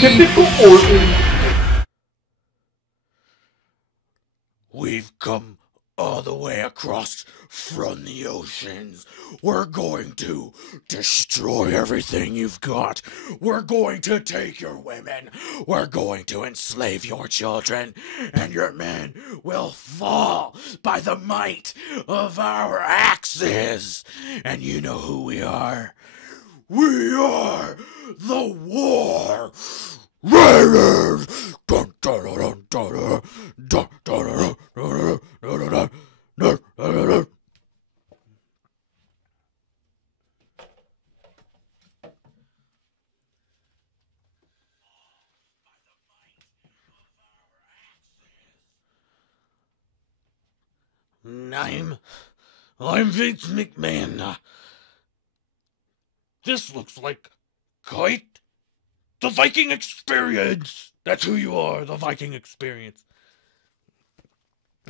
typical Orton. We've come all the way across from the oceans. We're going to destroy everything you've got. We're going to take your women. We're going to enslave your children. And your men will fall by the might of our axes. And you know who we are. We are the War Raiders! Dun, dun, dun, dun, dun, dun, dun, dun, dun, dun. I'm Vince McMahon. This looks like quite the Viking Experience. That's who you are, the Viking Experience.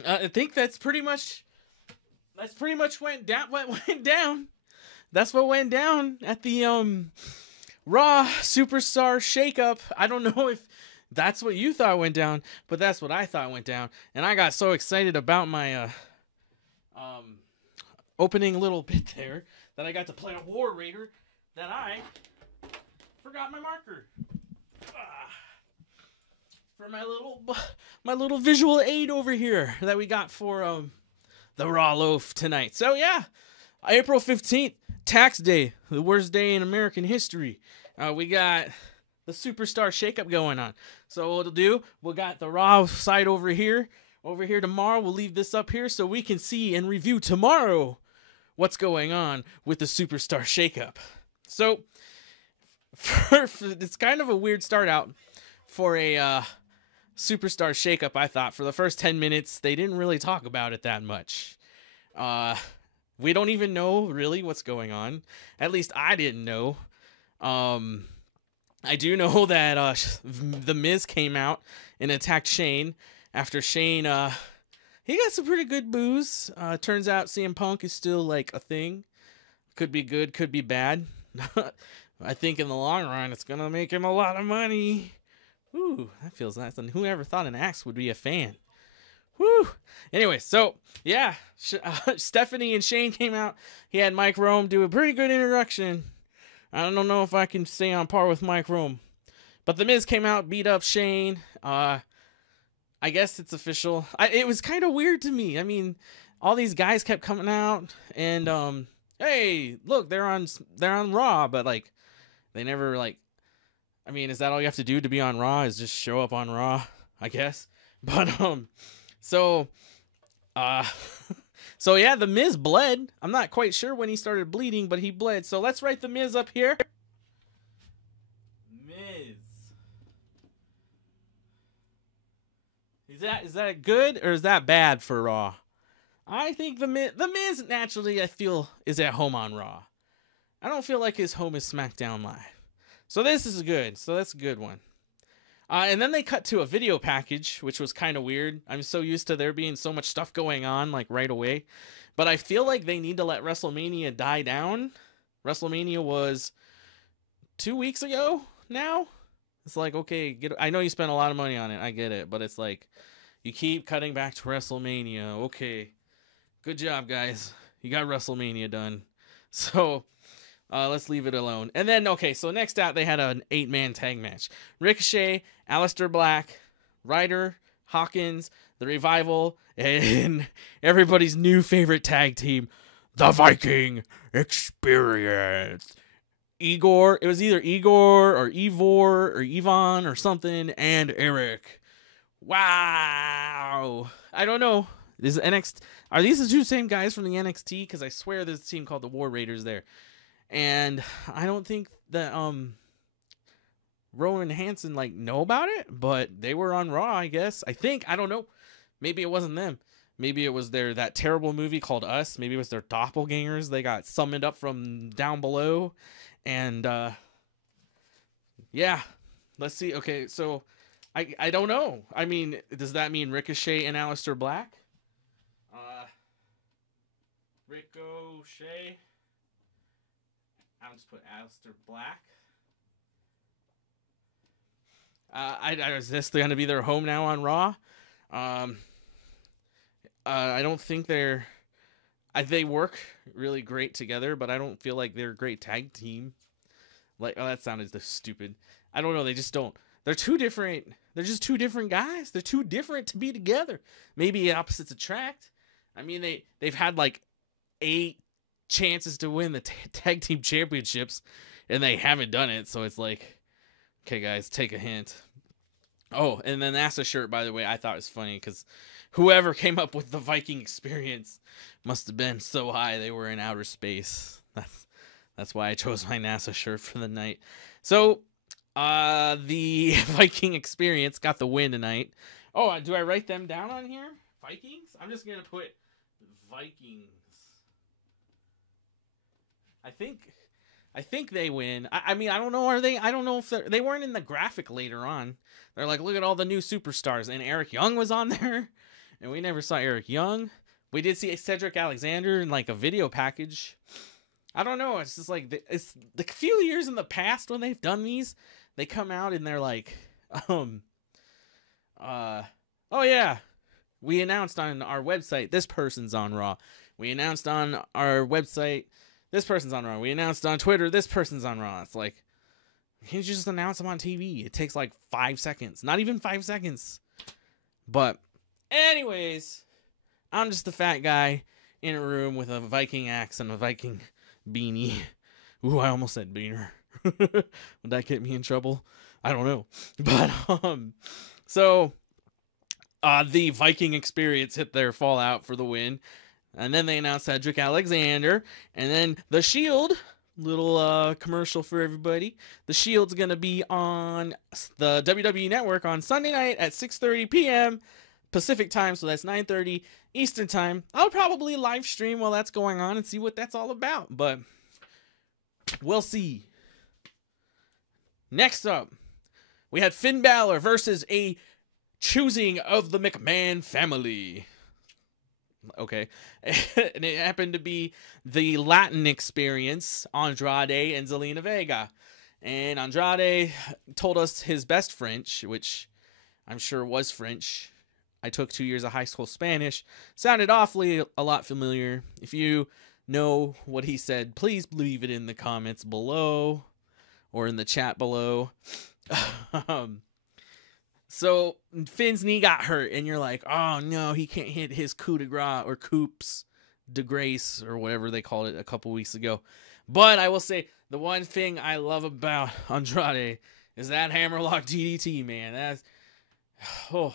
I think that's pretty much went down. What went down? That's what went down at the Raw Superstar ShakeUp. I don't know if that's what you thought went down, but that's what I thought went down. And I got so excited about my opening little bit there that I got to play a War Raider that I forgot my marker. For my little visual aid over here that we got for the Raw Loaf tonight. So yeah, April 15th, tax day, the worst day in American history. We got the Superstar ShakeUp going on. So what we'll do, we got the Raw side over here tomorrow. We'll leave this up here so we can see and review tomorrow what's going on with the Superstar ShakeUp. So it's kind of a weird start out for a Superstar ShakeUp, I thought. For the first 10 minutes, they didn't really talk about it that much. We don't even know really what's going on. At least I didn't know. I do know that The Miz came out and attacked Shane after Shane, he got some pretty good boos. Turns out CM Punk is still like a thing. Could be good, could be bad. I think in the long run, it's going to make him a lot of money. Ooh, that feels nice. And who ever thought an axe would be a fan? Woo! Anyway, so, yeah. Stephanie and Shane came out. He had Mike Rome do a pretty good introduction. I don't know if I can stay on par with Mike Rome. But The Miz came out, beat up Shane. I guess it's official. It was kind of weird to me. I mean, all these guys kept coming out. And, hey, look, they're on Raw. But, like, they never, like... I mean, is that all you have to do to be on Raw? Is just show up on Raw, I guess. But, so yeah, The Miz bled. I'm not quite sure when he started bleeding, but he bled. So let's write The Miz up here. Miz. Is that good or is that bad for Raw? I think The Miz naturally, I feel, is at home on Raw. I don't feel like his home is SmackDown Live. So this is good. So that's a good one. And then they cut to a video package, which was kind of weird. I'm so used to there being so much stuff going on, like, right away. But I feel like they need to let WrestleMania die down. WrestleMania was 2 weeks ago now. It's like, okay, I know you spent a lot of money on it. I get it. But it's like, you keep cutting back to WrestleMania. Okay. Good job, guys. You got WrestleMania done. So... let's leave it alone. And then, okay, so next out, they had an 8-man tag match. Ricochet, Alistair Black, Ryder, Hawkins, The Revival, and everybody's new favorite tag team, the Viking Experience. It was either Igor or Ivor or Ivan or something, and Eric. Wow. I don't know. Are these the two same guys from the NXT? Because I swear there's a team called the War Raiders there. And I don't think that Rowan and Hansen know about it, but they were on Raw, I guess. I don't know. Maybe it wasn't them. Maybe it was that terrible movie called Us. Maybe it was their doppelgangers. They got summoned up from down below. And yeah, let's see. Okay, so I don't know. I mean, does that mean Ricochet and Alistair Black? Ricochet. I'll just put Alistair Black. Is this going to be their home now on Raw? I don't think they work really great together, but I don't feel like they're a great tag team. Like, oh, that sounded just stupid. I don't know. They just don't. They're too different. They're just two different guys. They're too different to be together. Maybe opposites attract. I mean, they've had like 8 chances to win the tag team championships, and they haven't done it. So it's like, okay, guys, take a hint. Oh, and the NASA shirt, by the way, I thought was funny because whoever came up with the Viking Experience must have been so high they were in outer space. That's why I chose my NASA shirt for the night. So, the Viking Experience got the win tonight. Oh, do I write them down on here? Vikings? I'm just gonna put Vikings. I think they win. I mean, I don't know. Are they? I don't know if they weren't in the graphic later on. They're like, look at all the new superstars, and Eric Young was on there, and we never saw Eric Young. We did see Cedric Alexander in like a video package. I don't know. It's just like it's the few years in the past when they've done these, they come out and they're like, oh yeah, we announced on our website this person's on Raw. We announced on our website this person's on Raw. We announced on Twitter this person's on Raw. It's like, can't you just announce them on TV? It takes like 5 seconds. Not even 5 seconds. But anyways, I'm just a fat guy in a room with a Viking axe and a Viking beanie. Ooh, I almost said beaner. Would that get me in trouble? I don't know. But so the Viking Experience hit their Fallout for the win. And then they announced Cedric Alexander. And then the Shield, little commercial for everybody. The Shield's going to be on the WWE Network on Sunday night at 6:30 p.m. Pacific time, so that's 9:30 Eastern time. I'll probably live stream while that's going on and see what that's all about, but we'll see. Next up, we had Finn Balor versus a choosing of the McMahon family. Okay. And it happened to be the Latin Experience, Andrade and Zelina Vega. And Andrade told us his best French, which I'm sure was French. I took 2 years of high school Spanish. Sounded awfully a lot familiar. If you know what he said, please leave it in the comments below or in the chat below. So Finn's knee got hurt, and you're like, oh no, he can't hit his coup de grace or coups de grace or whatever they called it a couple weeks ago. But I will say the one thing I love about Andrade is that hammerlock DDT, man. That's whew,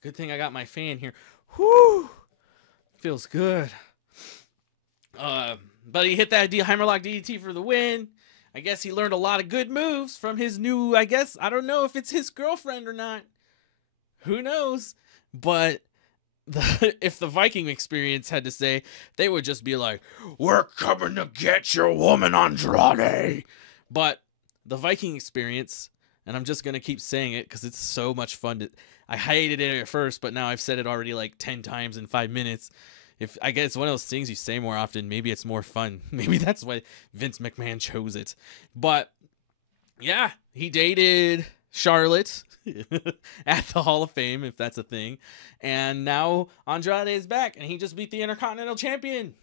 good thing I got my fan here. Whew, feels good. But he hit that hammerlock DDT for the win. I guess he learned a lot of good moves from his new, I don't know if it's his girlfriend or not. Who knows? But if the Viking Experience had to say, they would just be like, we're coming to get your woman, Andrade. But the Viking Experience, and I'm just going to keep saying it because it's so much fun. I hated it at first, but now I've said it already like 10 times in 5 minutes. If I guess it's one of those things you say more often, maybe it's more fun. Maybe that's why Vince McMahon chose it. But yeah, he dated Charlotte at the Hall of Fame, if that's a thing. And now Andrade is back, and he just beat the Intercontinental Champion.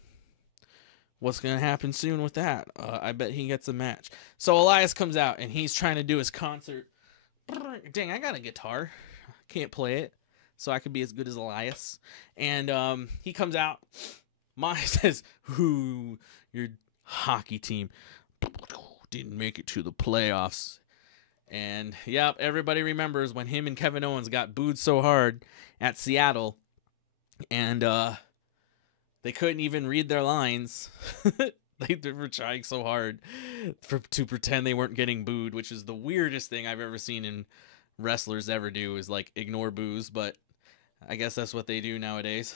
What's going to happen soon with that? I bet he gets a match. So Elias comes out, and he's trying to do his concert. Dang, I got a guitar. Can't play it. So I could be as good as Elias. And he comes out. Maya says, "Who your hockey team didn't make it to the playoffs." And yep, everybody remembers when him and Kevin Owens got booed so hard at Seattle. And they couldn't even read their lines. They were trying so hard to pretend they weren't getting booed, which is the weirdest thing I've ever seen in wrestlers ever do, is like ignore boos, but I guess that's what they do nowadays.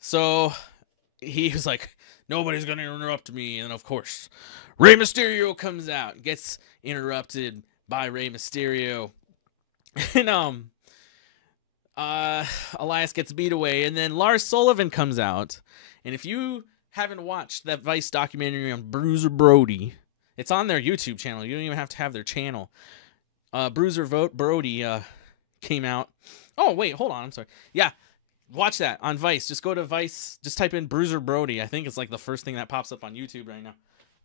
So he was like, nobody's going to interrupt me. And of course, Rey Mysterio comes out, gets interrupted by Rey Mysterio. And Elias gets beat away. And then Lars Sullivan comes out. And if you haven't watched that Vice documentary on Bruiser Brody, it's on their YouTube channel. You don't even have to have their channel. Brody came out. Oh, wait, hold on. I'm sorry. Yeah, watch that on Vice. Just go to Vice. Just type in Bruiser Brody. I think it's like the first thing that pops up on YouTube right now.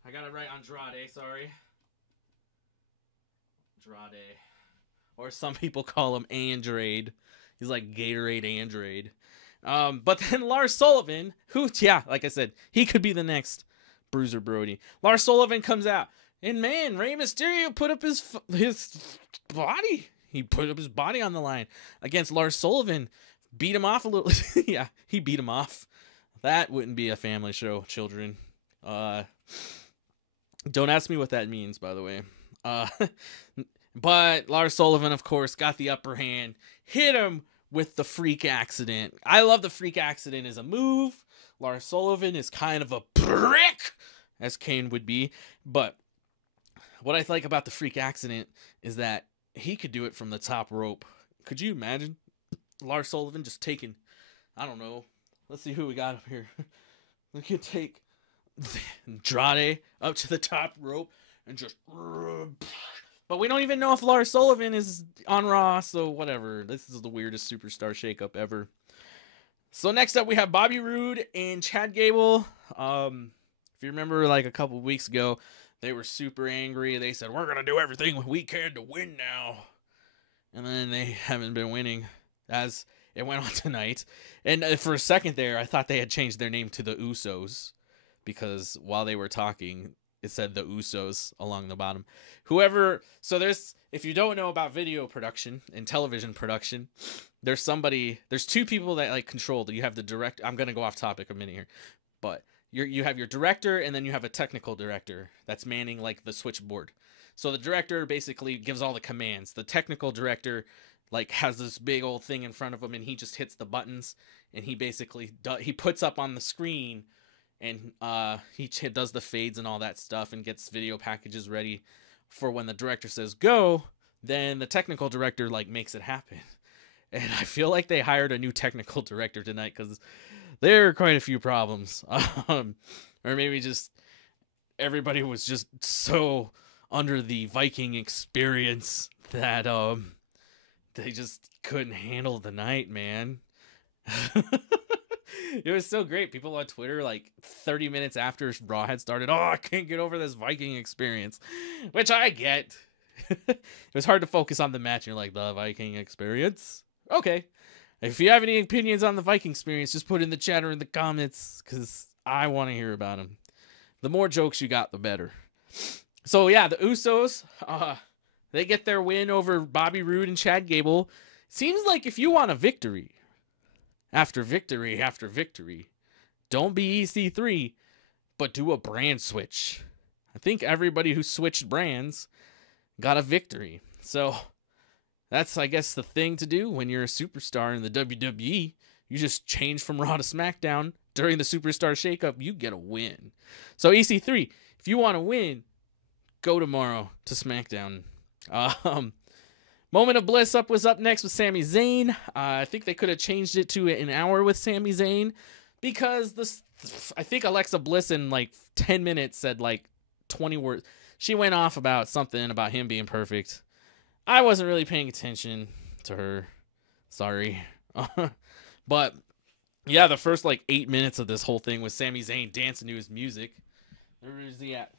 I got it right, Andrade. Sorry. Andrade. Or some people call him Andrade. He's like Gatorade Andrade. But then Lars Sullivan, who, yeah, like I said, he could be the next Bruiser Brody. Lars Sullivan comes out. And man, Rey Mysterio put up his body. He put up his body on the line against Lars Sullivan. Beat him off a little. Yeah, he beat him off. That wouldn't be a family show, children. Don't ask me what that means, by the way. But Lars Sullivan, of course, got the upper hand. Hit him with the freak accident. I love the freak accident as a move. Lars Sullivan is kind of a prick, as Kane would be. But what I like about the freak accident is that he could do it from the top rope. Could you imagine Lars Sullivan just taking, I don't know, let's see who we got up here. We could take Andrade up to the top rope and just, but we don't even know if Lars Sullivan is on Raw, so whatever. This is the weirdest superstar shakeup ever. So next up we have Bobby Roode and Chad Gable. If you remember, like a couple weeks ago, they were super angry. They said, we're going to do everything we can to win now. And then they haven't been winning as it went on tonight. And for a second there, I thought they had changed their name to the Usos. Because while they were talking, it said the Usos along the bottom. So if you don't know about video production and television production, there's two people that like control that. You have the director. I'm going to go off topic a minute here. But you have your director, and then you have a technical director that's manning like the switchboard. So the director basically gives all the commands. The technical director like has this big old thing in front of him, and he just hits the buttons, and he basically he puts up on the screen, and he does the fades and all that stuff, and gets video packages ready for when the director says go. Then the technical director like makes it happen. And I feel like they hired a new technical director tonight because there are quite a few problems. Or maybe just everybody was just so under the Viking experience that they just couldn't handle the night, man. It was so great. People on Twitter, like 30 minutes after Raw had started, oh, I can't get over this Viking experience, which I get. It was hard to focus on the match. You're like, the Viking experience? Okay. If you have any opinions on the Viking experience, just put it in the chat or in the comments, because I want to hear about them. The more jokes you got, the better. So, yeah, the Usos, they get their win over Bobby Roode and Chad Gable. Seems like if you want a victory, after victory after victory, don't be EC3, but do a brand switch. I think everybody who switched brands got a victory. So that's, I guess, the thing to do when you're a superstar in the WWE. You just change from Raw to SmackDown. During the Superstar Shakeup, you get a win. So EC3, if you want to win, go tomorrow to SmackDown. Moment of Bliss was up next with Sami Zayn. I think they could have changed it to an hour with Sami Zayn, because I think Alexa Bliss in like 10 minutes said like 20 words. She went off about something about him being perfect. I wasn't really paying attention to her. Sorry. But yeah, the first like 8 minutes of this whole thing was Sami Zayn dancing to his music. Where is he at?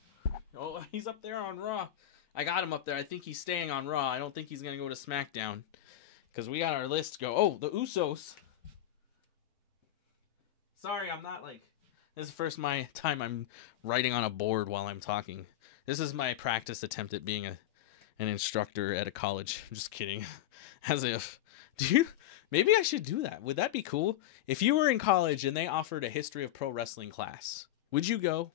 Oh, he's up there on Raw. I got him up there. I think he's staying on Raw. I don't think he's going to go to SmackDown, because we got our list to go. Oh, the Usos. Sorry, I'm not like... This is the first time I'm writing on a board while I'm talking. This is my practice attempt at being an instructor at a college. I'm just kidding. As if... Maybe I should do that. Would that be cool? If you were in college and they offered a history of pro wrestling class, would you go?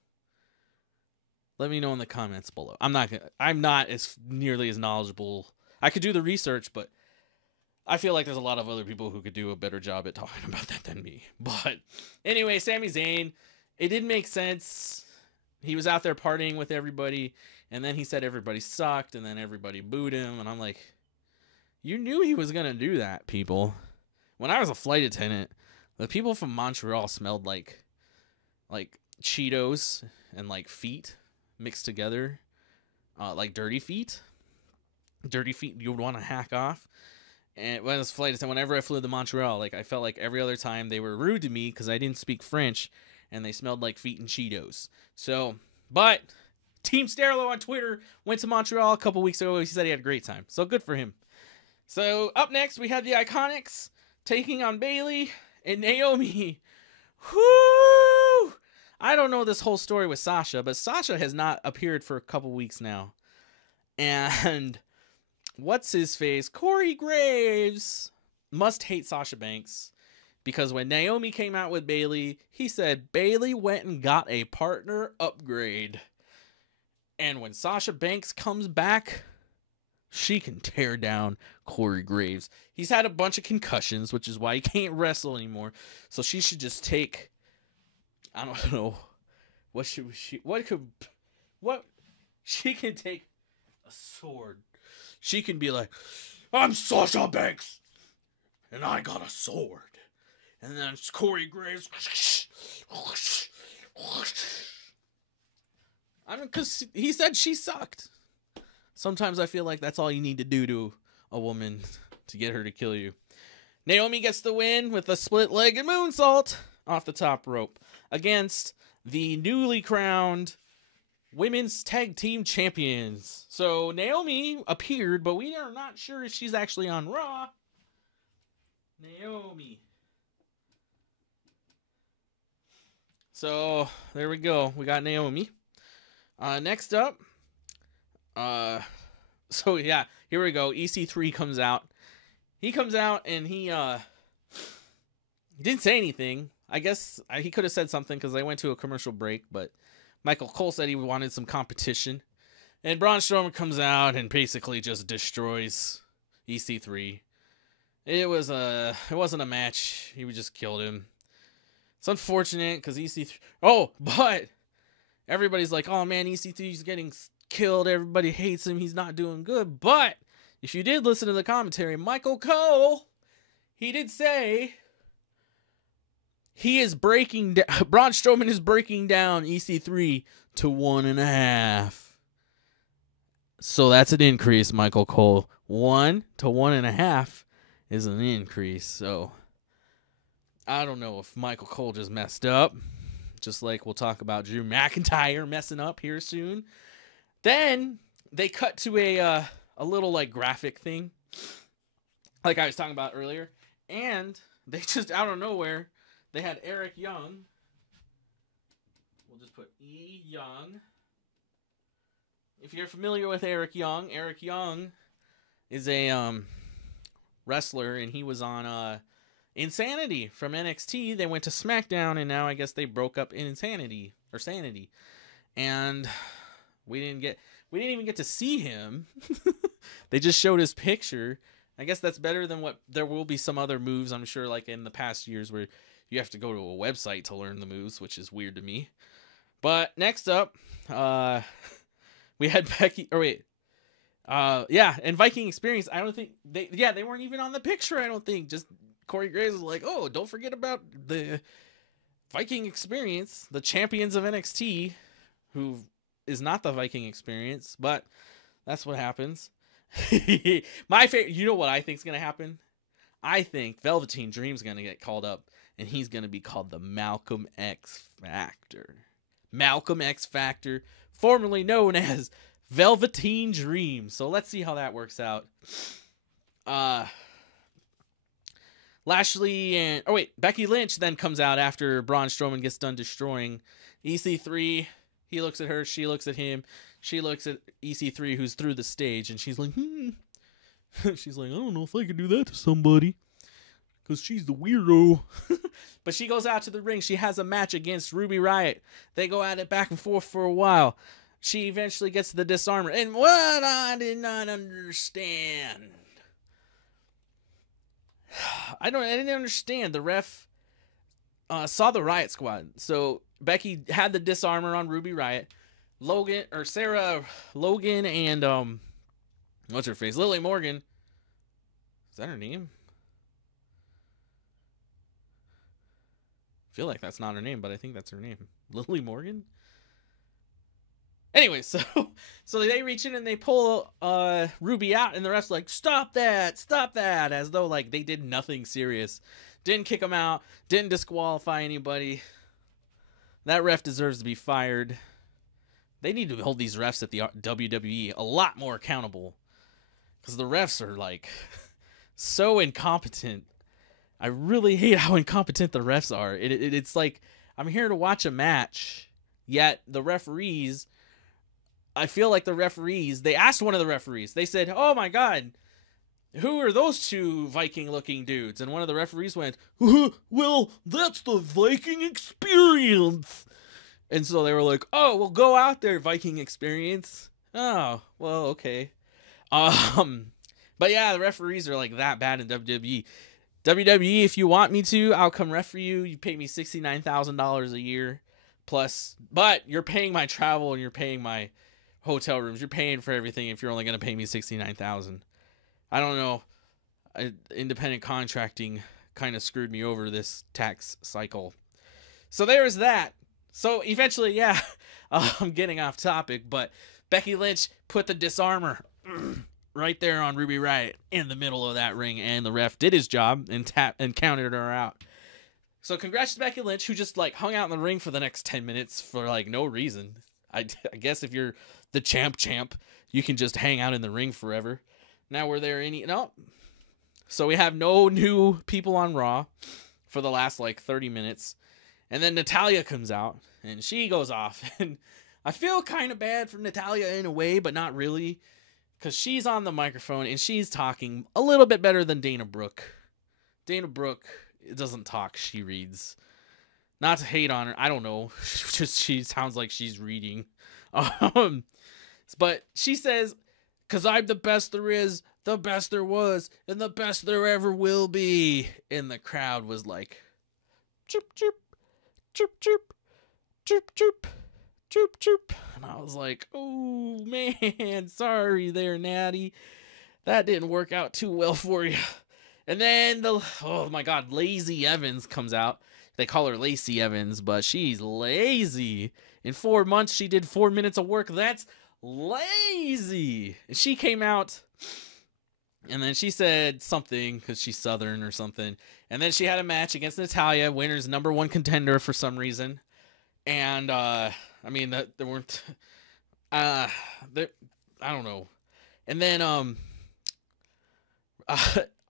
Let me know in the comments below. I'm not as nearly as knowledgeable. I could do the research, but I feel like there's a lot of other people who could do a better job at talking about that than me. But anyway, Sami Zayn, it didn't make sense. He was out there partying with everybody, and then he said everybody sucked, and then everybody booed him, and I'm like, you knew he was gonna do that, people. When I was a flight attendant, the people from Montreal smelled like Cheetos and like feet mixed together, like dirty feet. dirty feet you would want to hack off. And when I was flight attendant, whenever I flew to Montreal, like I felt like every other time they were rude to me because I didn't speak French, and they smelled like feet and Cheetos. So, but Team Sterlo on Twitter went to Montreal a couple weeks ago. He said he had a great time. So good for him. So up next, we have the Iconics taking on Bayley and Naomi. Whoo! I don't know this whole story with Sasha, but Sasha has not appeared for a couple weeks now. And what's his face? Corey Graves must hate Sasha Banks, because when Naomi came out with Bayley, he said Bayley went and got a partner upgrade. And when Sasha Banks comes back, she can tear down Corey Graves. He's had a bunch of concussions, which is why he can't wrestle anymore. So she should just take, I don't know, she can take a sword. She can be like, I'm Sasha Banks, and I got a sword. And then it's Corey Graves. I mean, because he said she sucked. Sometimes I feel like that's all you need to do to a woman to get her to kill you. Naomi gets the win with a split-legged moonsault off the top rope against the newly crowned women's tag team champions. So Naomi appeared, but we are not sure if she's actually on Raw. Naomi. So there we go. We got Naomi. Next up. So yeah, here we go. EC3 comes out. He comes out and he didn't say anything. I guess he could have said something because they went to a commercial break, but Michael Cole said he wanted some competition. And Braun Strowman comes out and basically just destroys EC3. It wasn't a match. He just killed him. It's unfortunate because EC3. Oh, but everybody's like, oh man, EC3 is getting killed. Everybody hates him. He's not doing good. But if you did listen to the commentary, Michael Cole, he did say he is breaking down. Braun Strowman is breaking down EC3 to 1.5. So that's an increase, Michael Cole. 1 to 1.5 is an increase. So I don't know if Michael Cole just messed up. Just like we'll talk about Drew McIntyre messing up here soon. Then they cut to a little like graphic thing, like I was talking about earlier, and they just out of nowhere they had Eric Young. We'll just put E Young. If you're familiar with Eric Young is a wrestler, and he was on Insanity from NXT. They went to SmackDown, and now I guess they broke up in Insanity or Sanity, and we didn't even get to see him. They just showed his picture. I guess that's better than what there will be some other moves, I'm sure, like in the past years where you have to go to a website to learn the moves, which is weird to me. But next up, we had Becky, and Viking Experience. I don't think they weren't even on the picture. I don't think. Just Corey Graves was like, oh, don't forget about the Viking Experience, the champions of NXT, who is not the Viking Experience, but that's what happens. My favorite, you know what I think is gonna happen? I think Velveteen Dream's gonna get called up, and he's gonna be called the Malcolm X Factor. Malcolm X Factor, formerly known as Velveteen Dream. So let's see how that works out. Becky Lynch then comes out after Braun Strowman gets done destroying EC3. He looks at her, she looks at him, she looks at EC3 who's through the stage, and she's like, She's like, I don't know if I could do that to somebody, because she's the weirdo. But she goes out to the ring. She has a match against Ruby Riott. They go at it back and forth for a while. She eventually gets the disarmer. And what I did not understand, I didn't understand. The ref saw the Riot Squad. So Becky had the disarmer on Ruby Riott. Sarah Logan and what's her face? Lily Morgan. Is that her name? I feel like that's not her name, but I think that's her name. Lily Morgan? Anyway, so they reach in and they pull Ruby out, and the ref's like, stop that, as though like they did nothing serious. Didn't kick him out, didn't disqualify anybody. That ref deserves to be fired. They need to hold these refs at the WWE a lot more accountable, because the refs are like so incompetent. I really hate how incompetent the refs are. It's like, I'm here to watch a match, yet the referees, I feel like the referees, they asked one of the referees, they said, oh my God, who are those two Viking looking dudes? And one of the referees went, well, that's the Viking Experience. And so they were like, oh, well, go out there, Viking Experience. Oh, well, okay. But yeah, the referees are like that bad in WWE. WWE, if you want me to, I'll come ref for you. You pay me $69,000 a year plus, but you're paying my travel and you're paying my hotel rooms. You're paying for everything if you're only going to pay me $69,000. I don't know. Independent contracting kind of screwed me over this tax cycle. So there's that. So eventually, yeah, I'm getting off topic, but Becky Lynch put the disarmor right there on Ruby Riott in the middle of that ring, and the ref did his job and counted her out. So congrats to Becky Lynch, who just like hung out in the ring for the next 10 minutes for like no reason. I guess if you're the champ, you can just hang out in the ring forever. Now were there any... No. So we have no new people on Raw for the last like 30 minutes. And then Natalya comes out and she goes off. And I feel kind of bad for Natalya in a way, but not really. Because she's on the microphone and she's talking a little bit better than Dana Brooke. Dana Brooke doesn't talk, she reads. Not to hate on her, I don't know. Just she sounds like she's reading. But she says, because I'm the best there is, the best there was, and the best there ever will be. And the crowd was like, chirp, chirp, chirp, chirp, chirp, chirp, chirp, chirp. And I was like, oh, man, sorry there, Natty. That didn't work out too well for you. And then, oh my God, Lazy Evans comes out. They call her Lacey Evans, but she's lazy. In 4 months, she did 4 minutes of work. That's lazy. And she came out, and then she said something, because she's Southern or something. And then she had a match against Natalya, winner's #1 contender for some reason. And, I mean, there weren't, I don't know. And then,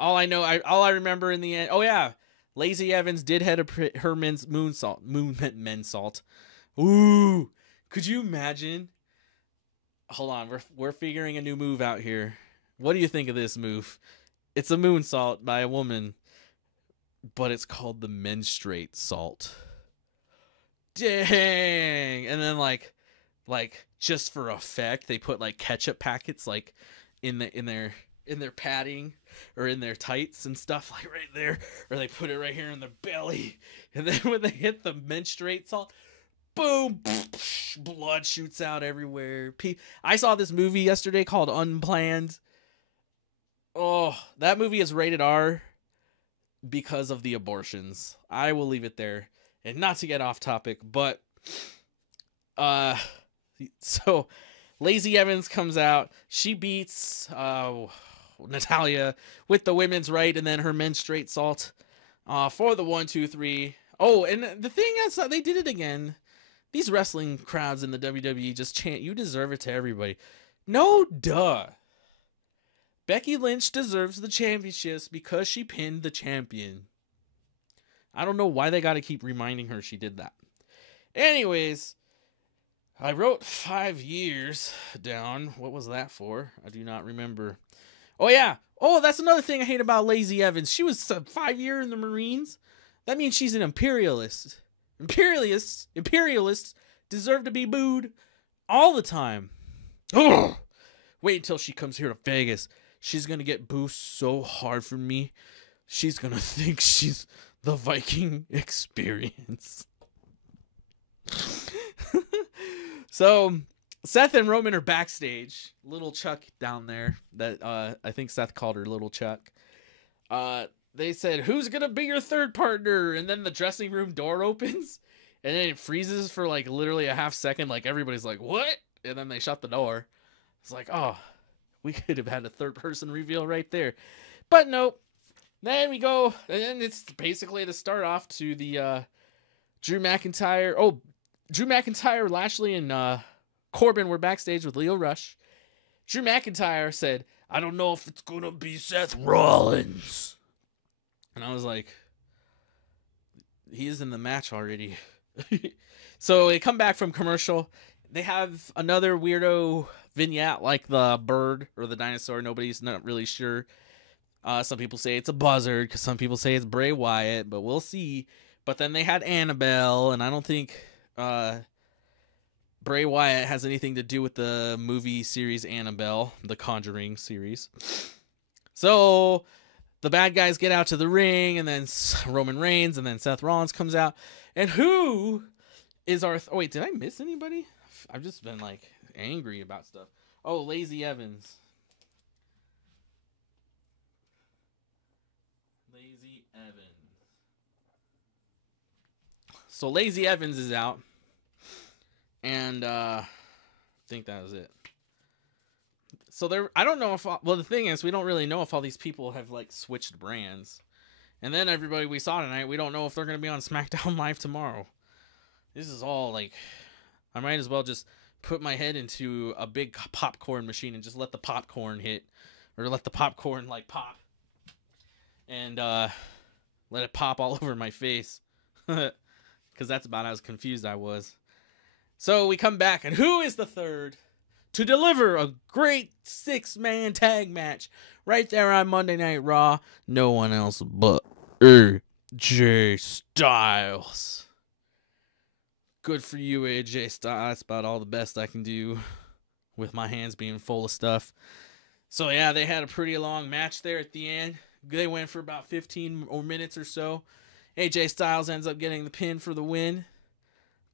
all I remember in the end, oh yeah, Lazy Evans did head her men's moonsault. Ooh, could you imagine? Hold on, we're figuring a new move out here. What do you think of this move? It's a moonsault by a woman, but it's called the menstruate salt. Dang! And then like just for effect, they put like ketchup packets like in their padding or in their tights and stuff, like right there, or they put it right here in the belly, and then when they hit the menstruate salt, boom, blood shoots out everywhere. I saw this movie yesterday called Unplanned. Oh, that movie is rated R because of the abortions. I will leave it there. And not to get off topic, but so Lazy Evans comes out. She beats Natalya with the women's right and then her menstruate salt for the 1, 2, 3. Oh, and the thing is, they did it again. These wrestling crowds in the WWE just chant, "You deserve it" to everybody. No, duh. Becky Lynch deserves the championships because she pinned the champion. I don't know why they got to keep reminding her she did that. Anyways, I wrote 5 years down. What was that for? I do not remember. Oh, yeah. Oh, that's another thing I hate about Lazy Evans. She was 5 years in the Marines. That means she's an imperialist. Imperialists deserve to be booed all the time. Ugh. Wait until she comes here to Vegas. She's going to get booed so hard from me. She's going to think she's the Viking Experience. So Seth and Roman are backstage. Little Chuck down there. That I think Seth called her Little Chuck. They said, "Who's gonna be your third partner?" And then the dressing room door opens, and then it freezes for like literally a half second. Like everybody's like, "What?" and then they shut the door. It's like, oh, we could have had a third person reveal right there. But nope. Then we go, and it's basically the start off to the Drew McIntyre. Oh, Drew McIntyre, Lashley, and Corbin were backstage with Lio Rush. Drew McIntyre said, I don't know if it's going to be Seth Rollins. And I was like, he is in the match already. So they come back from commercial. They have another weirdo vignette like the bird or the dinosaur. Nobody's not really sure. Some people say it's a buzzard because some people say it's Bray Wyatt, but we'll see. But then they had Annabelle, and I don't think Bray Wyatt has anything to do with the movie series Annabelle, the Conjuring series. So the bad guys get out to the ring, and then Roman Reigns, and then Seth Rollins comes out. And who is our... oh, wait, did I miss anybody? I've just been, like, angry about stuff. Oh, Lazy Evans. Lazy Evans. So Lazy Evans is out. And I think that was it. So there, I don't know if... well, the thing is, we don't really know if all these people have, like, switched brands. And then everybody we saw tonight, we don't know if they're going to be on SmackDown Live tomorrow. This is all, like... I might as well just put my head into a big popcorn machine and just let the popcorn hit. Or let the popcorn, like, pop. And let it pop all over my face. Because that's about as confused I was. So we come back, and who is the third to deliver a great 6-man tag match right there on Monday Night Raw? No one else but AJ Styles. Good for you, AJ Styles. That's about all the best I can do with my hands being full of stuff. So yeah, they had a pretty long match there at the end. They went for about 15 minutes or so. AJ Styles ends up getting the pin for the win.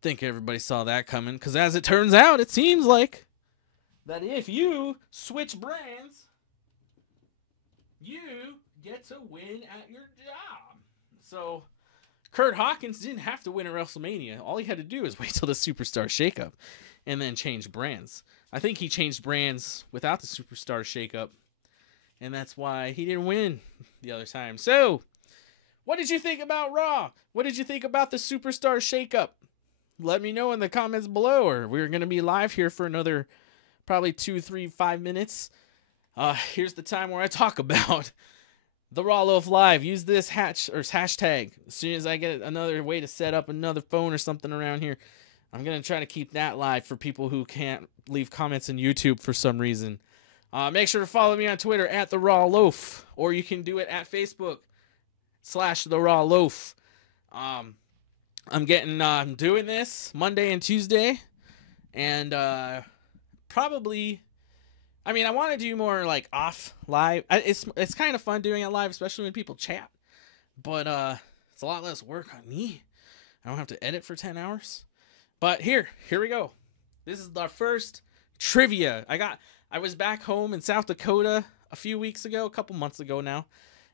Think everybody saw that coming, because as it turns out, it seems like that if you switch brands, you get to win at your job. So Kurt Hawkins didn't have to win at WrestleMania. All he had to do was wait till the Superstar Shakeup and then change brands. I think he changed brands without the Superstar Shakeup, and that's why he didn't win the other time. So what did you think about Raw? What did you think about the Superstar Shakeup? Let me know in the comments below, or we're going to be live here for another probably 2, 3, 5 minutes. Here's the time where I talk about the Raw Loaf Live. Use this hashtag. As soon as I get another way to set up another phone or something around here, I'm going to try to keep that live for people who can't leave comments in YouTube for some reason. Make sure to follow me on Twitter at The Raw Loaf, or you can do it at Facebook /The Raw Loaf. I'm doing this Monday and Tuesday, and probably, I mean, I want to do more like off live. It's kind of fun doing it live, especially when people chat, but it's a lot less work on me. I don't have to edit for 10 hours. But here we go. This is our first trivia. I was back home in South Dakota a few weeks ago, a couple months ago now,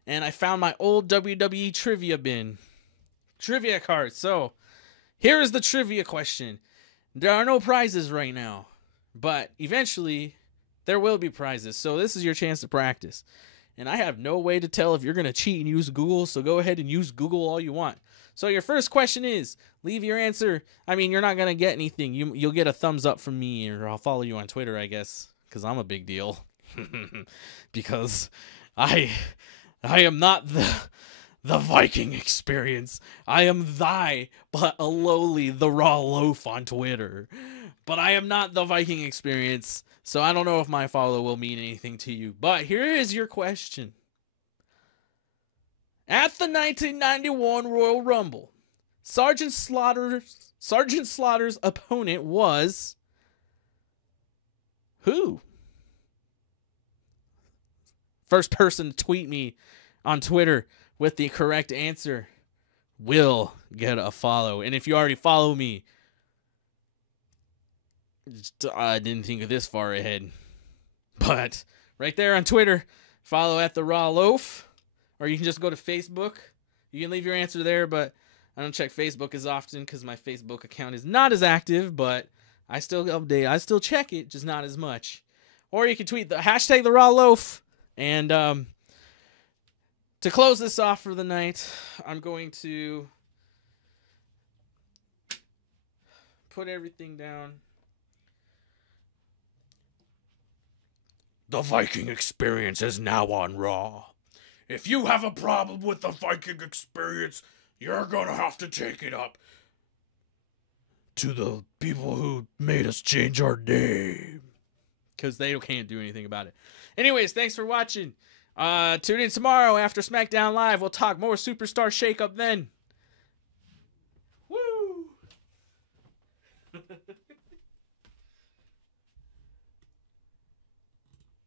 and I found my old WWE trivia bin. Trivia cards. So here is the trivia question. There are no prizes right now, but eventually there will be prizes. So this is your chance to practice. And I have no way to tell if you're going to cheat and use Google, so go ahead and use Google all you want. So your first question is, leave your answer. I mean, you're not going to get anything. You'll get a thumbs up from me, or I'll follow you on Twitter, I guess, because I'm a big deal. Because I am not the Viking Experience. I am but a lowly the Raw Loaf on Twitter. But I am not the Viking Experience, so I don't know if my follow will mean anything to you. But here is your question. At the 1991 Royal Rumble, Sergeant Slaughter's opponent was who? First person to tweet me on Twitter with the correct answer will get a follow. And if you already follow me, I didn't think of this far ahead. But right there on Twitter, follow at the Raw Loaf. Or you can just go to Facebook. You can leave your answer there, but I don't check Facebook as often because my Facebook account is not as active. But I still update. I still check it, just not as much. Or you can tweet the hashtag the Raw Loaf. And to close this off for the night, I'm going to put everything down. The Viking Experience is now on Raw. If you have a problem with the Viking Experience, you're gonna have to take it up to the people who made us change our name. Because they can't do anything about it. Anyways, thanks for watching. Tune in tomorrow after SmackDown Live. We'll talk more Superstar Shake-Up then.